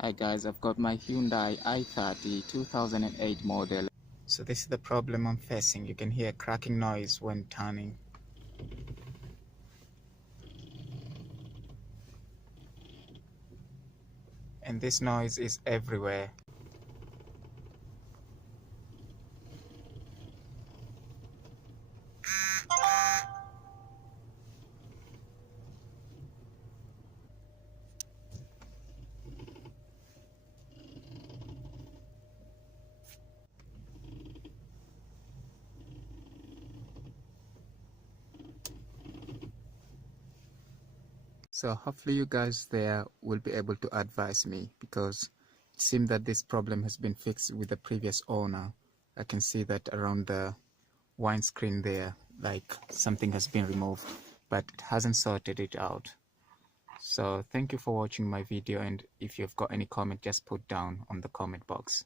Hi guys, I've got my Hyundai i30 2008 model. So this is the problem I'm facing. You can hear cracking noise when turning. And this noise is everywhere. So hopefully you guys there will be able to advise me, because it seems that this problem has been fixed with the previous owner. I can see that around the windscreen there, like something has been removed, but it hasn't sorted it out. So thank you for watching my video, and if you've got any comment, just put down on the comment box.